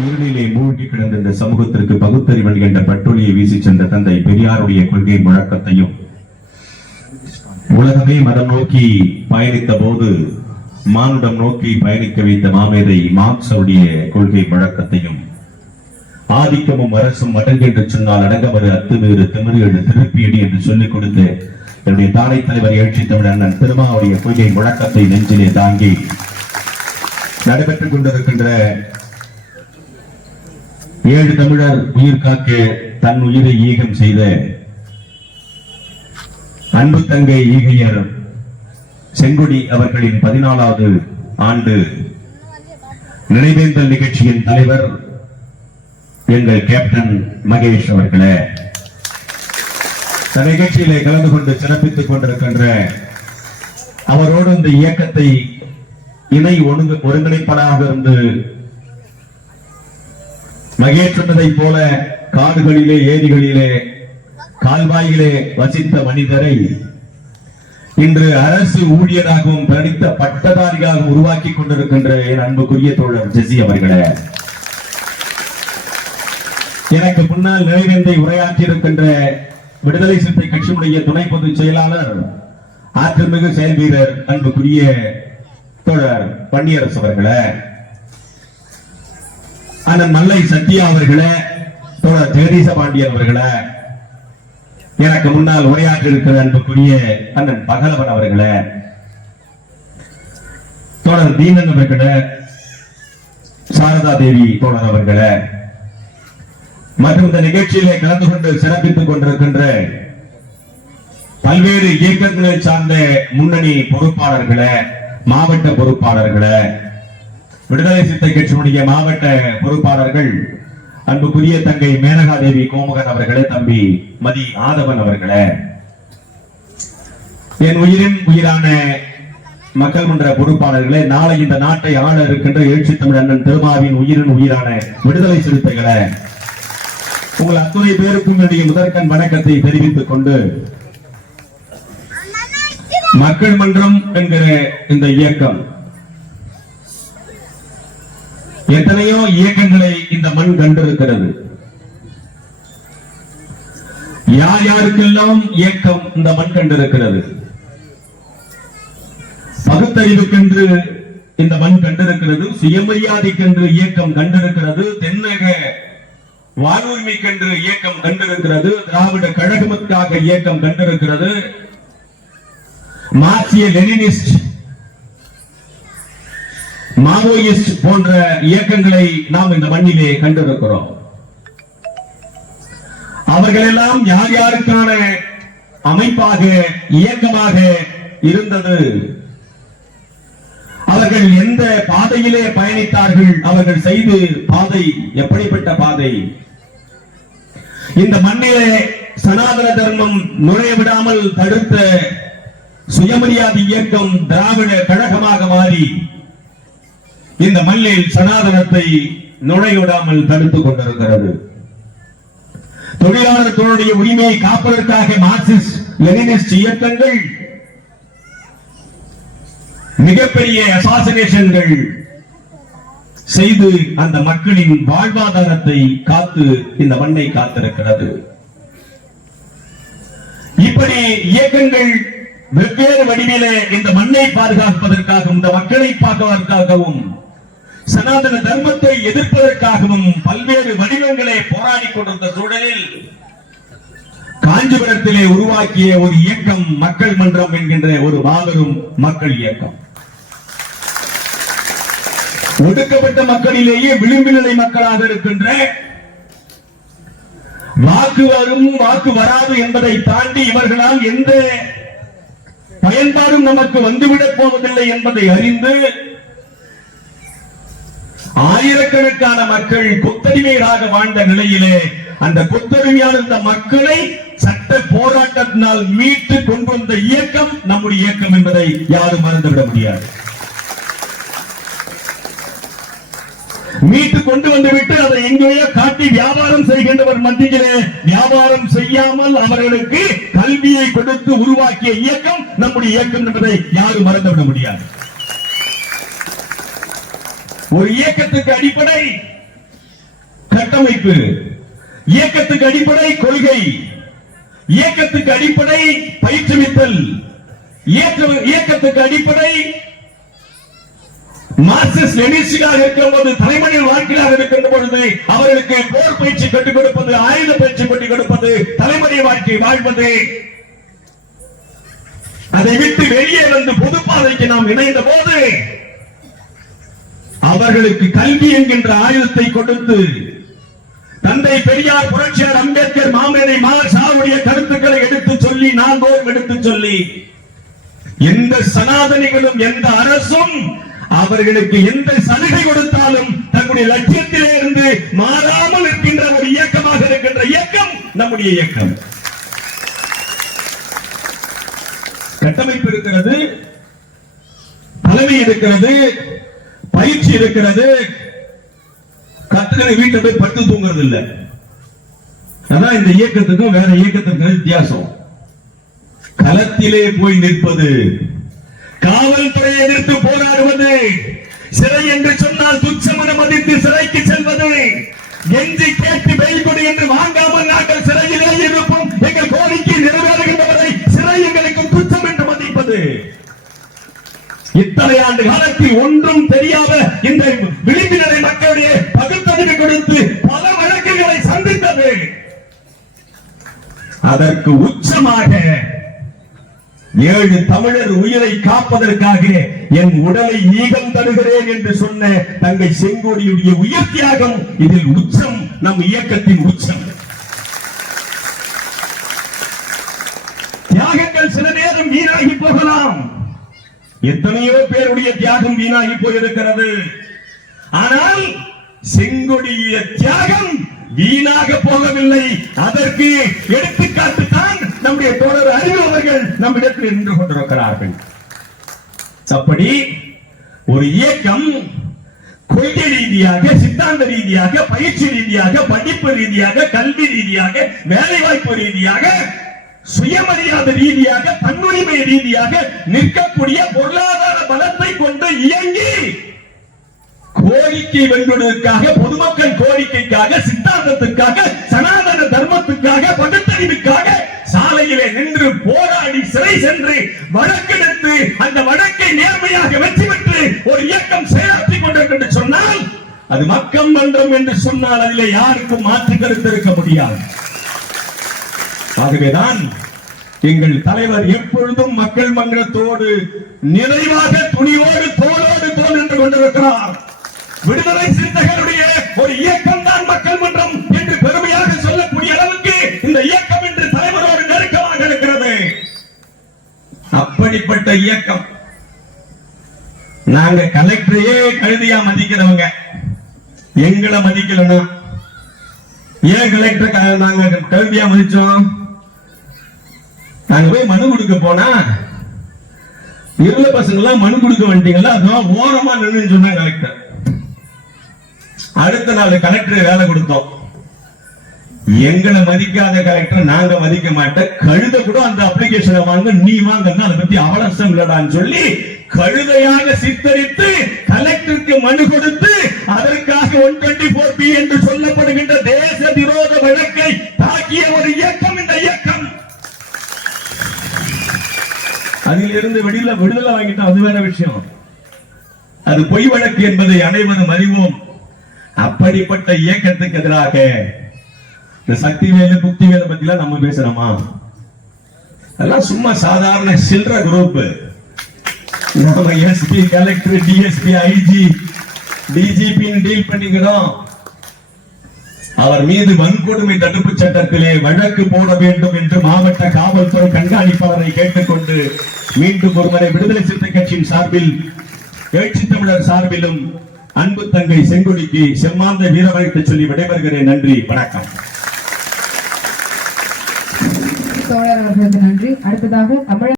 இருளிலே மூழ்கி கிடந்த இந்த சமூகத்திற்கு பகுத்தறிவன் என்ற பட்டொலியை வீசி சென்ற தந்தை பெரியாருடைய கொள்கை முழக்கத்தையும் உலகமே மதம் நோக்கி பயணித்த போது மானுடம் நோக்கி பயணிக்க வைத்த மாமேதை மார்க்ஸுடைய கொள்கை முழக்கத்தையும் ஆதிக்கமும் அரசும் மடங்கு என்று சொன்னால் அடங்கமறு அத்துமீறு திமிரு திருப்பியடி என்று சொல்லிக் கொடுத்து என்னுடைய தாரை தலைவர் எழுச்சி தமிழ் அண்ணன் திருமாவுடைய கொள்கை முழக்கத்தை நெஞ்சிலே தாங்கி நடைபெற்றுக் கொண்டிருக்கின்ற ஏழு தமிழர் உயிர் காக்க தன் உயிரை ஈகம் செய்த அன்பு தங்கை ஈகையர் செங்கொடி அவர்களின் பதினாலாவது ஆண்டு நினைவேந்தல் நிகழ்ச்சியின் தலைவர் எங்கள் கேப்டன் மகேஷ் அவர்களே. தன் நிகழ்ச்சியிலே கலந்து கொண்டு சிறப்பித்துக் கொண்டிருக்கின்ற அவரோடு இந்த இயக்கத்தை இணை ஒருங்கு இருந்து மகேஷ் போல காடுகளிலே ஏரிகளிலே கால்வாயிலே வசித்த மனிதரை இன்று அரசு ஊழியராகவும் படித்த பட்டதாரியாகவும் உருவாக்கி கொண்டிருக்கின்ற என் அன்புக்குரிய தோழர் ஜெசி அவர்களே. எனக்கு முன்னால் நிறைவேந்தை உரையாற்றியிருக்கின்ற விடுதலை சிறுத்தை கட்சியினுடைய துணை பொதுச் செயலாளர் ஆற்றல்மிகு செயல் வீரர் அன்புக்குரிய தோழர் பன்னியரசு அவர்களே. அண்ணன் மல்லை சத்யா அவர்களை தோழர் ஜெகதீச பாண்டியன் அவர்களை எனக்கு முன்னால் உரையாற்றி இருக்கிற அன்புக்குரிய அண்ணன் பகலவன் அவர்களை தோழர் தீனன் அவர்களை சாரதா தேவி தோழர் அவர்களை மற்றும் இந்த நிகழ்ச்சியிலே கலந்து கொண்டு சிறப்பித்துக் கொண்டிருக்கின்ற பல்வேறு இயக்கங்களை சார்ந்த முன்னணி பொறுப்பாளர்களை மாவட்ட பொறுப்பாளர்களை விடுதலை சித்தை கட்சியினுடைய மாவட்ட பொறுப்பாளர்கள் அன்புக்குரிய தங்கை மேனகாதேவி கோமுகன் அவர்களே தம்பி மதி ஆதவன் அவர்களே. என் உயிரின் உயிரான மக்கள் மன்ற பொறுப்பாளர்களே நாளை இந்த நாட்டை ஆள இருக்கின்ற எழுச்சி தமிழ் அண்ணன் திருமாவின் உயிரின் உயிரான விடுதலை சிறுத்தைகளை உங்கள் அத்துணை பேருக்கும் என்னுடைய முதற்கண் வணக்கத்தை தெரிவித்துக் கொண்டு மக்கள் மன்றம் என்கிற இந்த இயக்கம் எத்தனையோ இயக்கங்களை இந்த மண் கண்டிருக்கிறது. யார் யாருக்கெல்லாம் இயக்கம் இந்த மண் கண்டிருக்கிறது? பகுத்தறிவுக்கென்று இந்த மண் கண்டிருக்கிறது சுயமரியாதைக்கென்று இயக்கம் கண்டிருக்கிறது தென்னக வாழ்வுரிமைக்கென்று இயக்கம் கண்டிருக்கிறது திராவிட கழகமுக்காக இயக்கம் கண்டிருக்கிறது மார்க்சிய லெனினிஸ்ட் மாவோயிஸ்ட் போன்ற இயக்கங்களை நாம் இந்த மண்ணிலே கண்டிருக்கிறோம். அவர்களெல்லாம் யார் யாருக்கான அமைப்பாக இயக்கமாக இருந்தது? அவர்கள் எந்த பாதையிலே பயணித்தார்கள்? அவர்கள் செய்து பாதை எப்படிப்பட்ட பாதை? இந்த மண்ணிலே சனாதன தர்மம் நுழைய விடாமல் தடுத்த சுயமரியாதை இயக்கம் திராவிட கழகமாக மாறி இந்த மண்ணில் சனாதனத்தை நுழைவிடாமல் தடுத்துக் கொண்டிருக்கிறது. தொழிலாளர்களுடைய உரிமையை காப்பதற்காக மார்க்சிஸ்ட் லெனினிஸ்ட் இயக்கங்கள் மிகப்பெரிய அசாசினேஷன்கள் செய்து அந்த மக்களின் வாழ்வாதாரத்தை காத்து இந்த மண்ணை காத்திருக்கிறது. இப்படி இயக்கங்கள் வெவ்வேறு வடிவில இந்த மண்ணை பாதுகாப்பதற்காகவும் இந்த மக்களை பாதுகாப்பதற்காகவும் சனாதன தர்மத்தை எதிர்ப்பதற்காகவும் பல்வேறு வடிவங்களை போராடி கொண்டிருந்த சூழலில் காஞ்சிபுரத்திலே உருவாக்கிய ஒரு இயக்கம் மக்கள் மன்றம் என்கின்ற ஒரு மாபெரும் மக்கள் இயக்கம். ஒடுக்கப்பட்ட மக்களிலேயே விளிம்பு நிலை மக்களாக இருக்கின்ற வாக்கு வரும் வாக்கு வராது என்பதை தாண்டி இவர்களால் எந்த பயன்பாடும் நமக்கு வந்துவிடப் போவதில்லை என்பதை அறிந்து ஆயிரக்கணக்கான மக்கள் கொத்தடிமைகளாக வாழ்ந்த நிலையிலே அந்த கொத்தடிமையான இந்த மக்களை சட்ட போராட்டத்தினால் மீட்டு கொண்டு வந்த இயக்கம் நம்முடைய இயக்கம் என்பதை யாரும் மறந்துவிட முடியாது. மீட்டு கொண்டு வந்து விட்டு அதை எங்கேயோ காட்டி வியாபாரம் செய்கின்றவர் மத்தியிலே வியாபாரம் செய்யாமல் அவர்களுக்கு கல்வியை கொடுத்து உருவாக்கிய இயக்கம் நம்முடைய இயக்கம் என்பதை யாரும் மறந்துவிட முடியாது. ஒரு இயக்கத்துக்கு அடிப்படை கட்டமைப்பு இயக்கத்துக்கு அடிப்படை கொள்கை இயக்கத்துக்கு அடிப்படை பயிற்றுவித்தல் இயக்கத்துக்கு அடிப்படை மார்க்சிஸ்ட் லெனிஸ்டாக இருக்கிற போது தலைமணியில் வாழ்க்கையாக இருக்கின்ற பொழுது அவர்களுக்கு போர் பயிற்சி கட்டுக் கொடுப்பது ஆயுத பயிற்சி கட்டுக் கொடுப்பது தலைமணி வாழ்க்கை வாழ்வது. அதை விட்டு வெளியே வந்து பொது பாதைக்கு நாம் இணைந்த போது அவர்களுக்கு கல்வி என்கின்ற ஆயுதத்தை கொடுத்து தந்தை பெரியார் புரட்சியார் அம்பேத்கர் மாமேதை மா சாவுடைய கருத்துக்களை எடுத்து சொல்லி நாங்கோம் எடுத்து சொல்லி எந்த சனாதனிகளும் எந்த அரசும் அவர்களுக்கு எந்த சலுகை கொடுத்தாலும் தங்களுடைய லட்சியத்திலே இருந்து மாறாமல் இருக்கின்ற ஒரு இயக்கமாக இருக்கின்ற இயக்கம் நம்முடைய இயக்கம். கட்டமைப்பு இருக்கிறது தலைமை இருக்கிறது பயிற்சி இருக்கிறது. கத்துக்கிற வீட்டை போய் பட்டு தூங்குறது இல்ல அதான் இந்த இயக்கத்துக்கும் வேற இயக்கத்துக்கும் வித்தியாசம். களத்திலே போய் நிற்பது. காவல்துறையை எதிர்த்து போராடுவது. சிறை என்று சொன்னால் துச்சமன மதித்து சிறைக்கு செல்வது. கெஞ்சி கேட்டு வெயில் கொடு என்று வாங்காமல் நாங்கள் சிறையிலே இருப்போம். எங்கள் கோரிக்கை நிறைவேறுகின்றவரை இத்தனை ஆண்டு காலத்தில் ஒன்றும் தெரியாத இந்த விளிம்பினரை மக்களுடைய பகுத்தறிவு கொடுத்து பல வழக்குகளை சந்தித்தது. அதற்கு உச்சமாக ஏழு தமிழர் உயிரை காப்பதற்காக என் உடலை ஈகம் தருகிறேன் என்று சொன்ன தங்கை செங்கோடியுடைய உயிர் தியாகம் இதில் உச்சம் நம் இயக்கத்தின் உச்சம். தியாகங்கள் சில நேரம் வீணாகி போகலாம். எத்தனையோ பேருடைய தியாகம் வீணாகி போயிருக்கிறது. ஆனால் செங்கொடிய தியாகம் வீணாக போகவில்லை. அதற்கு எடுத்துக்காட்டு தான் நம்முடைய தோழர் அறிவு அவர்கள் நம்மிடத்தில் நின்று கொண்டிருக்கிறார்கள். அப்படி ஒரு இயக்கம் கொள்கை ரீதியாக சித்தாந்த ரீதியாக பயிற்சி ரீதியாக படிப்பு ரீதியாக கல்வி ரீதியாக வேலைவாய்ப்பு ரீதியாக சுயமரியாதை ரீதியாக தன்னுரிமை ரீதியாக நிற்கக்கூடிய பொருளாதார பலத்தை கொண்டு இயங்கி கோரிக்கை வெல்வதற்காக பொதுமக்கள் கோரிக்கைக்காக சித்தாந்தத்துக்காக சனாதன தர்மத்துக்காக பகுத்தறிவுக்காக சாலையிலே நின்று போராடி சிறை சென்று வழக்கெடுத்து அந்த வழக்கை நேர்மையாக வெற்றி பெற்று ஒரு இயக்கம் செயலாற்றிக் கொண்டிருக்கின்ற சொன்னால் அது மக்கள் மன்றம் என்று சொன்னால் அதில் யாருக்கும் மாற்று கருத்து இருக்க முடியாது. ஆகவேதான் எங்கள் தலைவர் எப்பொழுதும் மக்கள் மன்றத்தோடு நிறைவாக துணியோடு தோளோடு தோல் நின்று கொண்டிருக்கிறார். விடுதலை சிந்தகருடைய ஒரு இயக்கம் தான் மக்கள் மன்றம் என்று பெருமையாக சொல்லக்கூடிய அளவுக்கு இந்த இயக்கம் என்று தலைவரோடு நெருக்கமாக இருக்கிறது. அப்படிப்பட்ட இயக்கம் நாங்க கலெக்டரையே கழுதியா மதிக்கிறவங்க. எங்களை மதிக்கலன்னா ஏன் கலெக்டர் க- நாங்க கழுதியா மதிச்சோம்? நாங்க போய் மனு கொடுக்க போனா இருள பசங்க எல்லாம் மனு கொடுக்க வந்துட்டீங்களா அதான் ஓரமா நின்னு சொன்னாங்க கலெக்டர் அடுத்த நாள் கலெக்டர் வேலை கொடுத்தோம். எங்களை மதிக்காத கலெக்டர் நாங்க மதிக்க மாட்டோம். கழுத கூட அந்த அப்ளிகேஷனை வாங்க நீ வாங்கன்னா அதை பத்தி அவலசம் இல்லடான்னு சொல்லி கழுதையாக சித்தரித்து கலெக்டருக்கு மனு கொடுத்து அதற்காக ஒன் டுவெண்டி போர் பி என்று சொல்லப்படுகின்ற தேச விரோத வழக்கை தாக்கிய ஒரு இயக்கம் இந்த இயக்கம் அதில் இருந்து வெளியில விடுதலை வாங்கிட்டோம் அது வேற விஷயம். அது பொய் வழக்கு என்பதை அனைவரும் அறிவோம். அப்படிப்பட்ட இயக்கத்துக்கு எதிராக இந்த சக்தி வேலு புக்தி வேலை பத்தி நம்ம பேசுறோமா? அதெல்லாம் சும்மா சாதாரண சில்ற குரூப் நாம எஸ்பி கலெக்டர் டிஎஸ்பி ஐஜி டிஜிபின்னு டீல் பண்ணிக்கிறோம். அவர் மீது வன்கொடுமை தடுப்பு சட்டத்திலே வழக்கு போட வேண்டும் என்று மாவட்ட காவல்துறை கண்காணிப்பாளரை கேட்டுக்கொண்டு மீண்டும் ஒருமுறை விடுதலை சிறுத்தை கட்சியின் சார்பில் எழுச்சி தமிழர் சார்பிலும் அன்பு தங்கை செங்கொடிக்கு செம்மாந்த வீரவழைத்து சொல்லி விடைபெறுகிறேன். நன்றி வணக்கம். தோழர் அவர்களுக்கு நன்றி. அடுத்ததாக தமிழக